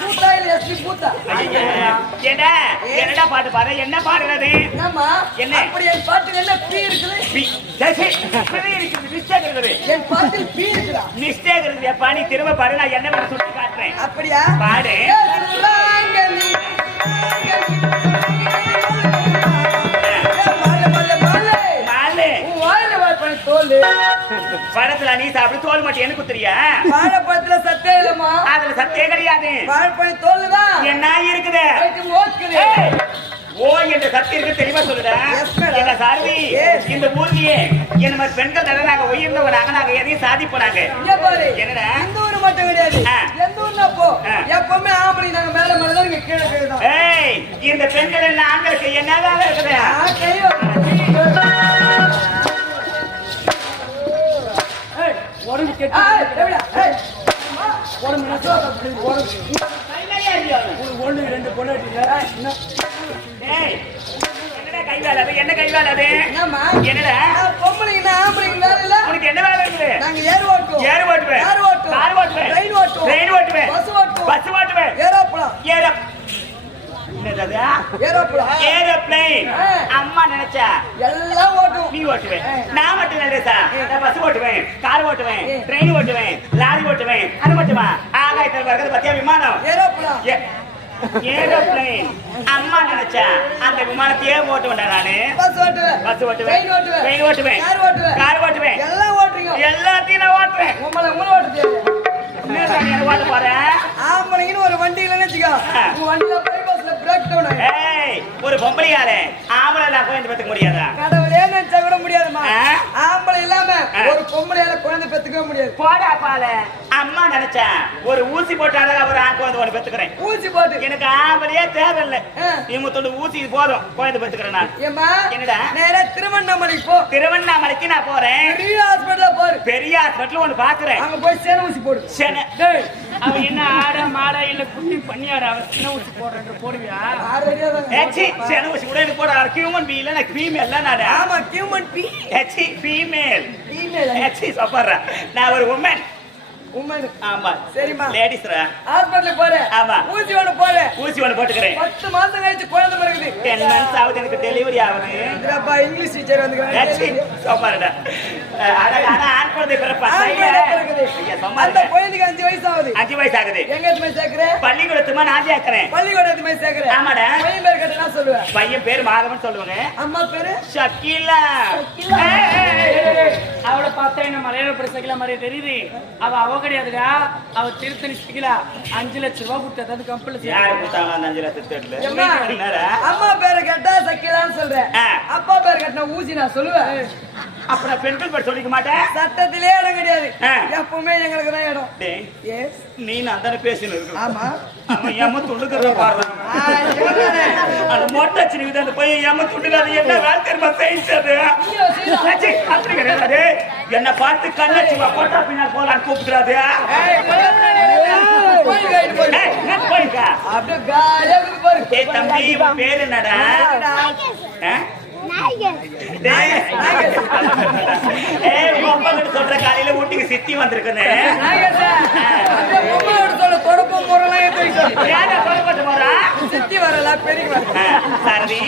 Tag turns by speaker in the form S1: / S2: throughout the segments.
S1: சூத்தா இல்ல எஸ்பி பூத்தா
S2: என்ன என்னடா? பாட்டு பாரு என்ன பாடுறது?
S1: என்னம்மா?
S2: என்ன?
S1: அப்படி என் பாட்டுல என்ன பீ இருக்குது?
S2: பி- சரி, சரி. இப்பவே இருக்குது மிஸ்டேக் இருக்குது
S1: என் பாட்டில் பீ இருக்குதா?
S2: மிஸ்டேக் இருக்குது எப்பா நீ திரும்ப பாரு நான் என்ன பண்ண சுட்டி காட்டுறேன்.
S1: அப்படியா?
S2: பாடு. படத்துல நீ சாப்பிடு தோல் மட்டும் எனக்கு தெரியா
S1: வாழைப்பழத்துல சத்தே இல்லம்மா.
S2: அதுல சத்தே கிடையாது.
S1: வாழைப்பழ தோல் தான்
S2: என்ன இருக்குது? ஓ என்ற சக்தி இருக்கு தெளிவா. என்ன சாரதி. இந்த ஊர்லயே என்ன மாதிரி பெண்கள் தானே நாங்க உயர்ந்தவனாக நாங்க எதையும் சாதிப்போனாங்க. என்னடா?
S1: இந்த ஊரு மட்டும் கிடையாது. எந்த ஊர்ல போ. எப்பவுமே ஆம்பளை நாங்க மேல மேல தான் கீழே
S2: ஏய் இந்த பெண்கள் என்ன ஆண்களுக்கு என்ன வேலை இருக்குது அடியாரு.
S1: உனக்கு ஒண்ணு ரெண்டு பொண்டாட்டி இல்ல என்ன?
S2: ஏய், என்னடா கை அது? என்ன கை வேலை அது?
S1: என்னம்மா?
S2: என்னடா
S1: நான் பொம்பளைங்கன்னா ஆம்பளைங்க வேற இல்ல
S2: உனக்கு என்ன வேலை இருக்குது
S1: நாங்க ஏர் ஓட்டுவோம்
S2: ஏர் ஓட்டுவேன்
S1: கார் ஓட்டுவோம்
S2: கார் ஓட்டுவேன்
S1: ட்ரெயின் ஓட்டுவோம்
S2: ட்ரெயின் ஓட்டுவேன்
S1: பஸ் ஓட்டுவோம்
S2: பஸ் ஓட்டுவேன்
S1: ஏரோப்ளான்
S2: ஏற என்னது அது?
S1: ஏரோப்ளேன்
S2: அம்மா நினைச்சா
S1: எல்லாம் ஓட்டுவோம்
S2: நீ ஓட்டுவேன்
S1: ஆ.
S2: நான் பஸ் ஓட்டுவேன் கார் ஓட்டுவேன். ட்ரெயின் ஓட்டுவேன் லாரி ஓட்டுவேன். அது மட்டுமா? ஆகாயத்தில் பறக்கிறது பத்தியா விமானம்?
S1: ஏரோப்ளான்.
S2: அம்மா நினைச்சா அந்த விமானத்தையே ஓட்டுவேன்டா நானு.
S1: பஸ் ஓட்டுவேன்.
S2: பஸ் ஓட்டுவேன்.
S1: ட்ரெயின் ஓட்டுவேன்.
S2: ஓட்டுவேன்.
S1: கார் ஓட்டுவேன்.
S2: கார் ஓட்டுவேன்.
S1: எல்லாம் ஓட்டுறீங்க.
S2: எல்லாத்தையும் நான் ஓட்டுவேன்.
S1: உங்களை உங்களை ஓட்ட தெரியாது
S2: என்ன சாமி எனக்கு ஓட்ட போறேன்
S1: ஆம்பளைங்கன்னு ஒரு வண்டியில பைபாஸ்ல பிரேக் டவுன் ஆயிடும்
S2: ஏய். ஒரு பொம்பளையாரே ஆம்பளை நான் குழந்தை பெற்றுக்க முடியாதா?
S1: கடவுளே நினைச்சா கூட முடியாதுமா. ஆம்பளை இல்லாம. ஒரு பொம்பளையால குழந்தை பெத்துக்கவே முடியாது.
S2: போடா பால. அம்மா நினைச்சா ஒரு ஊசி போட்டாலும் ஒரு ஆண் குழந்தை ஒன்று பெற்றுக்கிறேன்
S1: ஊசி போட்டு.
S2: எனக்கு ஆம்பளையே தேவையில்லை. இவங்க ஊசி போதும் குழந்தை பெற்றுக்கிறேன் நான்
S1: ஏம்மா
S2: என்னடா?
S1: நேரா திருவண்ணாமலைக்கு போ.
S2: திருவண்ணாமலைக்கு நான் போறேன்.
S1: பெரிய ஹாஸ்பிட்டல்ல போரு.
S2: பெரிய ஹாஸ்பிட்டல் ஒன்று பாக்குறேன்.
S1: அங்க போய் சேன ஊசி போடு.
S2: சரி
S3: அவன் என்ன ஆட மாடா இல்ல குட்டி பண்ணியாடா அவன் சின்ன ஊசி போடுறேன் போடுவியா?
S2: ஏச்சி சேன ஊசி கூட எனக்கு போட ஹியூமன் பீ இல்ல நான் ஃபீமேல் தான் நான்.
S1: ஆமா ஹியூமன் பி
S2: ஏச்சி ஃபீமேல்
S1: ஃபீமேல்
S2: ஏச்சி சப்பறேன் நான் ஒரு உமன்
S1: உமன்.
S2: ஆமா.
S1: சரிம்மா.
S2: லேடிஸ்ரா
S1: ஹாஸ்பிட்டலுக்கு போற.
S2: ஆமா.
S1: ஊசி ஒண்ணு போற.
S2: ஊசி ஒன்று போட்டுக்கிறேன்.
S1: பத்து மாசம் கழிச்சு குழந்தை பிறகுது
S2: டென் மந்த்ஸ் ஆகுது எனக்கு டெலிவரி ஆகுது
S1: இதுப்பா இங்கிலீஷ் டீச்சர்
S2: ஏச்சி
S1: வந்து
S2: சப்பறடா ஆனா ஆனா ஆண் குழந்தை பிறப்பா ஐயா. சும்மா
S1: அந்த
S2: இருங்க.
S1: குழந்தைக்கு அஞ்சு வயசு ஆகுது
S2: அஞ்சு வயசு ஆகுது
S1: எங்க எடுத்து போய் சேர்க்கிற?
S2: பள்ளிக்கூடத்துமா நான் சேர்க்கிறேன்.
S1: பள்ளிக்கூடம் எடுத்து போய் சேர்க்கிற.
S2: ஆமாடா.
S1: பையன் பேர் கேட்டா சொல்லுவேன்.
S2: பையன் பேர் மாதவன் சொல்லுவாங்க.
S1: அம்மா பேரு?
S2: ஷக்கீலா.
S1: ஷக்கீலா.
S3: அவளை பார்த்தா என்ன மலையாள படிச்சக்கல மாதிரியே தெரியுது. அவ அவ கிடையாதுடா அவ திருத்தணி சிக்கலா அஞ்சு லட்சம் ரூபாய் கொடுத்தா அது கம்பெனி
S2: யாரு கொடுத்தாங்க அந்த அஞ்சு லட்சத்து தெரியல.
S1: அம்மா, பேரை கேட்டா சக்கிலான்னு சொல்றேன். அப்பா பேர் கேட்டா ஊசி நான் சொல்லுவேன்.
S2: அப்புறம் பெண்கள் பேர் சொல்லிக்க மாட்டேன்.
S1: சட்டத்திலே இடம் கிடையாது. எப்பவுமே எங்களுக்கு தான் இடம்.
S2: டேய்,
S1: எஸ்
S2: நீ நான் தானே பேசினு இருக்கு
S1: ஆமா.
S2: அவன் ஏமா துண்டுக்கிறத. அந்த மொட்டை சிரிக்குது அந்த பையன் ஏமா துண்டுக்காது என்ன வேலை தெரியுமா செஞ்சது என்ன பார்த்து கண்ணாச்சி கொட்டா பின்னால் கூப்பிடுறாது தம்பி பேர் என்னடா? சொல்ற காலையில ஊட்டிக்கு சித்தி வந்திருக்குன்னு. ஏன்டா சொல்லப்பட்டு போறா?
S1: சித்தி வரல பெரிய வரல
S2: சாரதி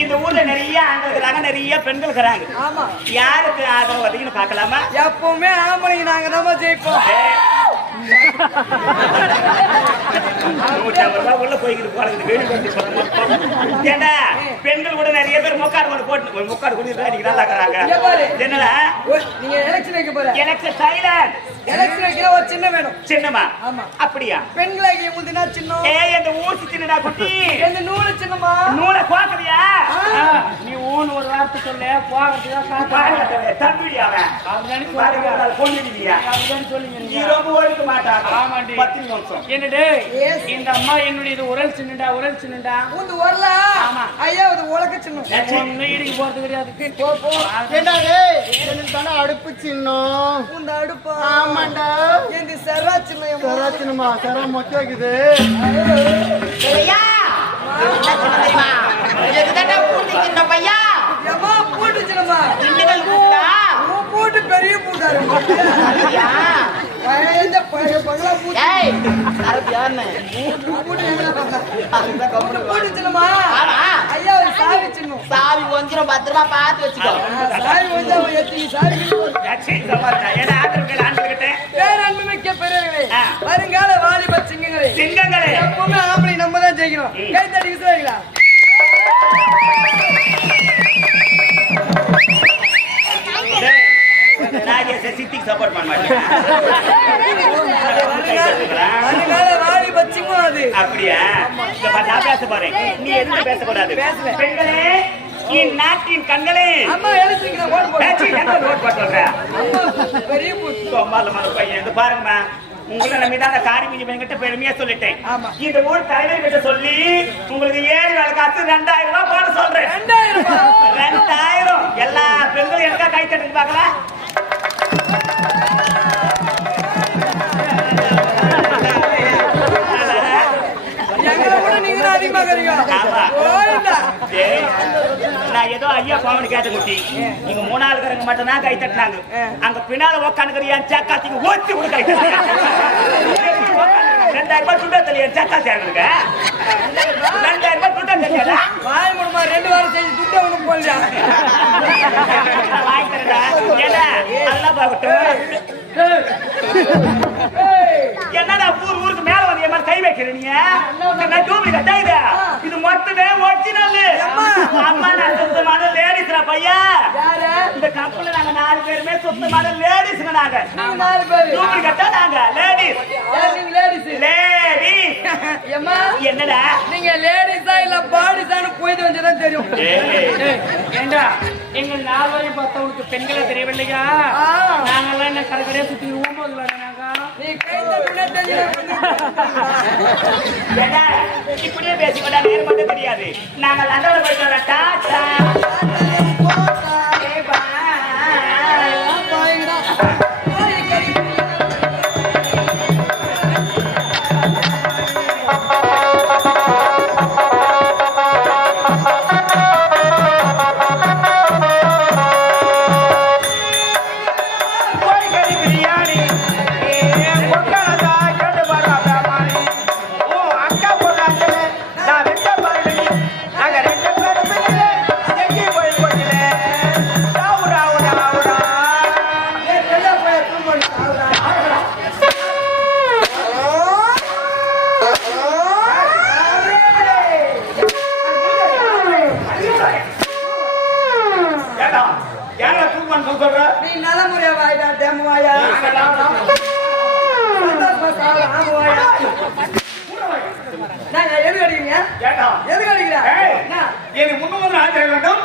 S2: இந்த ஊர்ல நிறைய ஆண்கள் இருக்கிறாங்க நிறைய பெண்கள் இருக்கிறாங்க
S1: ஆமா.
S2: யாருக்கு ஆதரவு அதிகம்னு பார்க்கலாமா?
S1: எப்பவுமே ஆம்பளைங்க நாங்க தான் ஜெயிப்போம்.
S2: பெண்கள் கூட நிறைய பேர் முக்காடு கொண்டு போட்டு ஒரு முக்காடு கொண்டு அன்னைக்கு நல்லா
S1: இங்க பாரு.
S2: இருக்கிறாங்க என்னடா?
S1: ஓ, நீங்க எலெக்ஷன் வைக்க போற.
S2: எனக்கு சைலண்ட்
S1: எலெக்ஷன் வைக்கிற ஒரு சின்ன வேணும்.
S2: சின்னமா?
S1: ஆமா.
S2: அப்படியா?
S1: பெண்களாகி உங்களுதுனா சின்னம்.
S2: ஏய் அந்த ஊசி சின்னடா குட்டி.
S1: இந்த நூலு சின்னமா?
S2: நூலை.
S3: நீ ஊன் ஒரு வார்த்தை சொல்லு. போகிறதுக்கு
S2: பாருங்க தம்பிடி அவன்.
S3: அப்படிதானே
S2: பாருங்க
S3: சொல்லுங்க
S2: நீ. ரொம்ப மாட்டாங்க
S3: என்னடு. இந்த அம்மா என்னுடைய இது உரல் சின்னடா உரல் சின்னடா.
S1: உந்து வரல
S3: ஆமா.
S1: ஐயா அது உலக சின்னம்.
S3: ஒன்னும் இடிக்கு போறது கிடையாது.
S1: போ போ.
S4: என்னடே தானே அடுப்பு சின்னம்?
S1: உந்த அடுப்பா?
S4: ஆமாண்டா.
S1: எந்த செரா சின்னம்?
S4: சரா சின்னமா? சரா மொக்க இருக்குது.
S5: ஐயா. தெரியுமா எதுதாண்டா பூட்டி
S1: போட்டு? சின்னமா சார் பயந்த பழைய சாவி
S5: கொஞ்சம் பத்திரமா பார்த்து வச்சுக்கோ.
S1: சாவி அவன் எத்தனை சாவி. வருங்கால வாலிப சிங்கங்களே.
S2: சிங்கங்களே.
S1: எப்பவுமே ஆம்பளை நம்ம தான் ஜெயிக்கணும். கை தட்டி
S2: பண்ண மாட்டேன் அப்படியா நான் பேச போறேன். நீ எதுவும் பேசக்கூடாது. பெண்களே இந்நாட்டின் கண்களே. பாருங்கம்மா. உங்களை நம்பி தான் அந்த காரி பெருமையா சொல்லிட்டேன்.
S1: ஆமா.
S2: இந்த ஊர் தலைவர் கிட்ட சொல்லி உங்களுக்கு ஏழு வேலை காசு ரெண்டாயிரம் ரூபாய் போட சொல்றேன்.
S1: ரெண்டாயிரம்
S2: எல்லா பெண்களும் எனக்கா கை தட்டுங்க பார்க்கலாம் நான் ஏதோ ஐயா பாவனு கேட்ட குட்டி நீங்க மூணாளுக்காரங்க மட்டும் தான் கை தட்டினாங்க அங்க பின்னால உக்காந்துக்கிற என் சக்காத்திக்கு ஓத்தி விட கை ரெண்டாயிரம் ரூபாய் சுண்டா தள்ளி என் சக்கா சேர்ந்துருக்க ரெண்டாயிரம்
S1: வாய் மூடுமா, ரெண்டு வாரம் செஞ்சு துட்டை
S2: நல்லா பார்க்கட்டும்.
S1: ஏய்,
S2: என்னடா ஊர் ஊருக்கு மேல வந்து என் கை வைக்கிற நீங்க நான் டூப்ளிகேட்டா இது? இது மொத்தமே ஒரிஜினல் அம்மா. நான் சுத்தமான லேடிஸ்ரா பையா? இந்த கம்பெனில நாங்க நாலு பேருமே சுத்தமான லேடிஸ்ங்க நீங்க.
S1: நாலு பேரு.
S2: டூப்ளிகேட்டா நாங்க லேடிஸ்
S1: யார் நீங்க ladies?
S2: லேடிஸ்
S1: ஏம்மா,
S2: என்னடா?
S1: நீங்க லேடிஸா இல்ல பாடிஸான்னு போயிட்டு வந்துதான் தெரியும்.
S3: ஏண்டா? எங்க நால்வரையும் பார்த்தா உனக்கு பெண்களை தெரியவில்லையா. நாங்கெல்லாம் என்ன கடைக்கடையா சுத்தி
S2: இப்படியே பேசிக்கொண்டா நேரம் மட்டும் தெரியாது நாங்க லண்டன்ல
S1: எதுக்கு அடிக்கிறீங்க?
S2: ஏடா
S1: எதுக்கு அடிக்கிறா
S2: ஏய்.
S1: என்ன?
S2: எனக்கு முன்னூறு ஆச்சரிய வேண்டும்.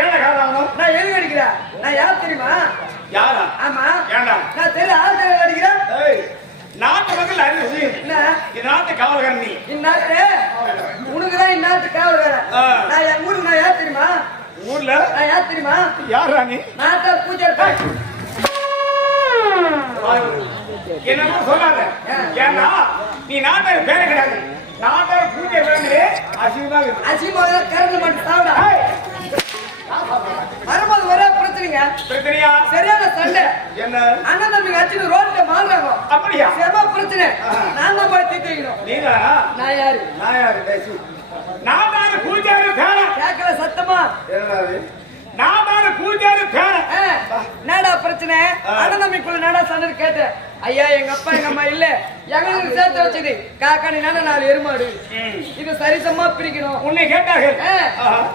S2: ஏழை காலம்
S1: நான் அடிக்கிறேன்? நான் யார் தெரியுமா?
S2: யாரா?
S1: ஆமா.
S2: ஏண்டா?
S1: நான் தெரியல தெரியல அடிக்கிறேன்.
S2: நாட்டு மக்கள் அறிவு செய்யும்
S1: என்ன?
S2: இது நாட்டு காவலகன் நீ.
S1: இந்நாட்டு உனக்குதான் இந்நாட்டு காவல்காரன். நான் என் ஊருக்கு நான் யார் தெரியுமா?
S2: ஊர்ல?
S1: நான் யார் தெரியுமா?
S2: யாரா நீ?
S1: நாட்டா பூஜை
S2: என்னமோ சொல்லாத. ஏன்னா நீ நாட்டார் பேரே கிடையாது. நாட்டார் பூஜை வேண்டு அசிங்கமா இருக்கு
S1: அசிங்கமாக கரண்ட் மட்டும் சாப்பிடா வரும்போது ஒரே பிரச்சனைங்க.
S2: பிரச்சனையா?
S1: சரியான சண்டை.
S2: என்ன?
S1: அண்ணன் தம்பிங்க அச்சுன்னு ரோட்ல மாறுறாங்க.
S2: அப்படியா?
S1: செம பிரச்சனை. நான் தான் போய் தீர்த்து வைக்கணும்
S2: நீங்க
S1: நான் யாரு?
S2: நான் யாரு? பேசு நாட்டார் பேர.
S1: கேட்கல சத்தமா?
S2: என்னது? நாட்டார் பூஜாரி பேர.
S1: என்னடா பிரச்சனை? அண்ணன் தம்பிக்குள்ள என்னடா சண்டை கேட்டேன்? ஐயா எங்க அப்பா எங்க அம்மா இல்ல. எங்களுக்கு சேர்த்து வச்சது காக்காணி நானே நாலு எருமாடு. இது சரிசமா பிரிக்கணும்.
S2: உன்னை கேட்டார்கள்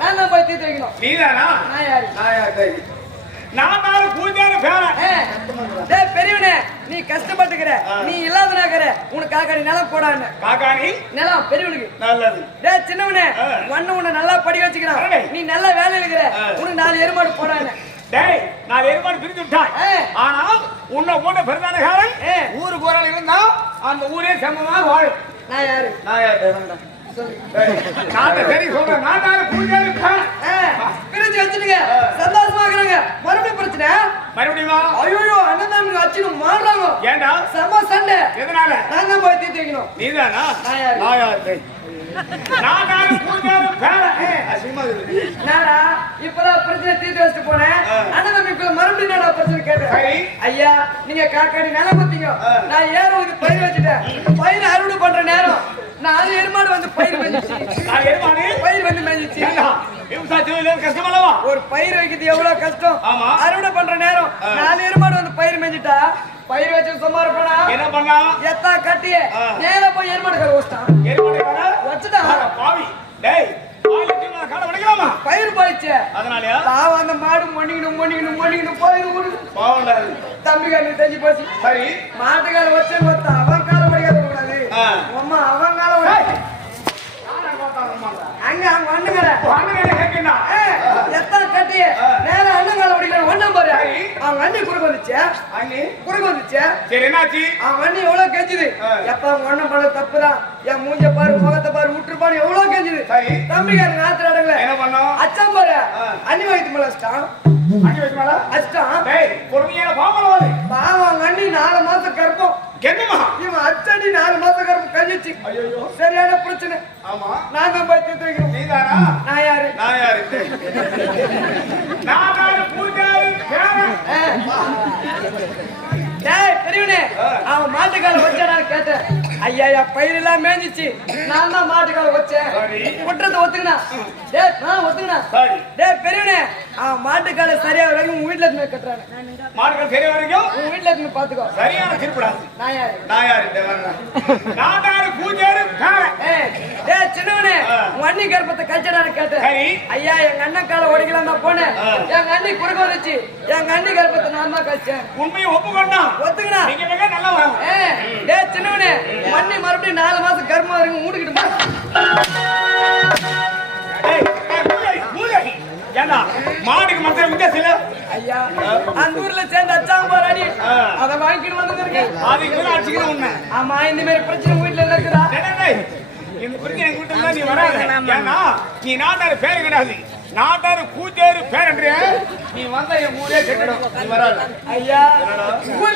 S1: நான் தான் போய் தீர்த்து வைக்கணும்.
S2: நீதானா
S1: நான் யாரு?
S2: நான் யாரு? நாட்டார் பூஜாரி பேர
S1: ஏ, டேய் பெரியவனே நீ கஷ்டப்பட்டுக்கிற. நீ இல்லாதனாக்கிற. உனக்கு காக்காணி நிலம் போடான்னு.
S2: காக்காணி?
S1: நிலம் பெரியவனுக்கு.
S2: நல்லது.
S1: டேய் சின்னவனே. ஒண்ணு உன்னை நல்லா படிக்க வச்சுக்கிறான். நீ நல்ல வேலை இருக்கிற. உனக்கு நாலு எருமாடு போடான்னு.
S2: டேய் நான் ஏற்பாடு பிரித்து விட்டாய். ஆனால் உன்னை போன்ற பிரதானகாரன். ஊருக்கு ஒரு இருந்தா அந்த ஊரே சமமாக வாழும்.
S1: நான் யாரு?
S2: நான் யாரு? நாட்டை சரி சொல்றேன் நாட்டாரு பேர
S1: ஆ, பிரிச்சு வச்சுடுங்க சந்தோஷமா இருக்கிறாங்க. மறுபடியும் பிரச்சனை
S2: மறுபடியும்.
S1: ஐயோ அண்ணன் அச்சுன்னு மாறுறாங்க.
S2: ஏண்டா?
S1: செம சண்டை.
S2: எதனால?
S1: தான் போய் தீர்த்து வைக்கணும்
S2: நீதானா?
S1: நான் யாரு?
S2: நான் யாரு?
S1: இப்பதான் பிரச்சனை தீர்த்து வச்சுட்டு போனேன். அண்ணன் தம்பிக்குள்ள மறுபடியும் நான் பிரச்சனை. கேட்டேன்? ஐயா நீங்க காக்காடி நில குத்தீங்க நான் ஏறும் இது பயிர் வச்சுட்டேன். பயிர் அறுவடை பண்ற நேரம். நாலு எருமாடு வந்து பயிர்
S6: எருமாடு?
S1: பயிர் வந்து
S6: கஷ்டமல்லவா
S1: ஒரு பயிர் வைக்கிறது எவ்வளவு கஷ்டம்?
S6: ஆமா.
S1: அறுவடை பண்ற நேரம். நாலு எருமாடு வந்து பயிர் மேய்ஞ்சிட்டா பயிர் வச்சு சும்மா இருப்பானா?
S6: என்ன பண்ணா?
S1: எத்தா கட்டி. நேரா போய் எருமாடு கரை வச்சிட்டான்
S6: அட பாவி. டேய் கால
S1: பயிர் போயிடுச்சு
S6: அதனாலயா?
S1: அந்த மாடு மொண்டிக்கணும் மொண்டிக்கணும் மொண்டிக்கணும் பயிர் ஓடுது
S6: பாவம்டா
S1: தம்பி கண்ணு தெரிஞ்சு போச்சு
S6: சரி.
S1: மாட்டுக்கார வச்சு மொத்த அவன் படிக்காத கூடாது. அம்மா அவன் படிக்க- அங்க அவங்க
S6: என்ன கேட்கண்டா
S1: எத்தனை கட்டி நேரம் அண்ணங்கால படிக்கிற ஒண்ணாம் பாரு
S6: சரி.
S1: அவன் அண்ணி குறுக்கு வந்துச்சு
S6: அண்ணி
S1: குறுக்கு வந்துச்சு
S6: சரி என்னாச்சு?
S1: அவன் அண்ணி எவ்வளவு கெஞ்சுது. எப்ப அவங்க ஒண்ணும் பண்ண தப்புதான். என் மூஞ்ச பாரு முகத்தை பாரு விட்டுருப்பான்னு எவ்வளவு கெஞ்சுது. தம்பிக்காரன் நாத்திர இடங்கள
S6: என்ன பண்ணோம்?
S1: அச்சாம் பாரு. அண்ணி வயிற்று மேல அச்சிட்டான்
S6: அண்ணி வைக்கமாடா
S1: அச்சிட்டான்
S6: டேய் பொறுமையான
S1: பாவம் அவங்க அண்ணி நாலு மாசம் கற்பம்
S6: என்னமா
S1: இவன் அச்சடி நாலு மாசம் கற்பம் கழிச்சு
S6: ஐயோ
S1: சரியான பிரச்சனை.
S6: ஆமா.
S1: நான் தான் போய் தீர்த்து வைக்கணும்.
S6: நீதானா?
S1: நான் யாரு?
S6: நான் யாரு? யாரு
S1: பெரியவனே அவன் மாட்டுக்கால வச்சானான்னு கேட்டேன். ஐயா பயிர் எல்லாம் மேஞ்சிச்சு. நான் தான் மாட்டுக்கால வச்சேன். குற்றத்தை ஒத்துக்கினா? டேய் நான் ஒத்துக்கினா?
S6: சரி.
S1: டேய் பெரியவனே அவன் மாட்டுக்கால சரியா வரைக்கும் உன் வீட்டுல இருந்து கட்டுறானே.
S6: மாடுகள் சரி வரைக்கும்?
S1: உன் வீட்டுல இருந்து பாத்துக்கோ.
S6: சரியான திருப்படாது
S1: நான் யாரு?
S6: நான் யாரு? நான் யாரு? பூஜாரி
S1: டேய் சின்னவனே அண்ணி கர்ப்பத்தை கழிச்சடான்னு கேட்டேன். ஐயா எங்க அண்ணன் கால உடைக்கலாம் தான் போனேன். எங்க அண்ணி குறுக்க வந்துச்சு. எங்க அண்ணி கர்ப்பத்தை நான் தான் கழிச்சேன்.
S6: உண்மையை ஒப்புக்கொண்டா
S1: ஒத்துக்கினா
S6: நீங்க மிக நல்லவா?
S1: ஏய், டேய் சின்னவனே மண்ணி மறுபடியும் நாலு மாசம் கர்மம் வரைக்கும் மூடிக்கிட்டு
S6: மாடுக்கு மத்திய வித்தியாசம்
S1: ஐயா அந்த ஊர்ல சேர்ந்து அடி.
S6: ஆ.
S1: அத வாங்கிட்டு வந்துருக்கேன்
S6: அதுக்கு மேல அடிச்சுக்கிற உண்மை
S1: ஆமா இந்த மாதிரி பிரச்சனை வீட்டுல இருக்குதா
S6: பிரச்சனை இருந்தா நீ வராத. ஏன்னா நீ நாட்டாரு பேரு கிடையாது. நாட்டாரு பூஜாரி பேரன்றிய நீ வந்தா என் ஊரே நீ வராத.
S1: ஐயா.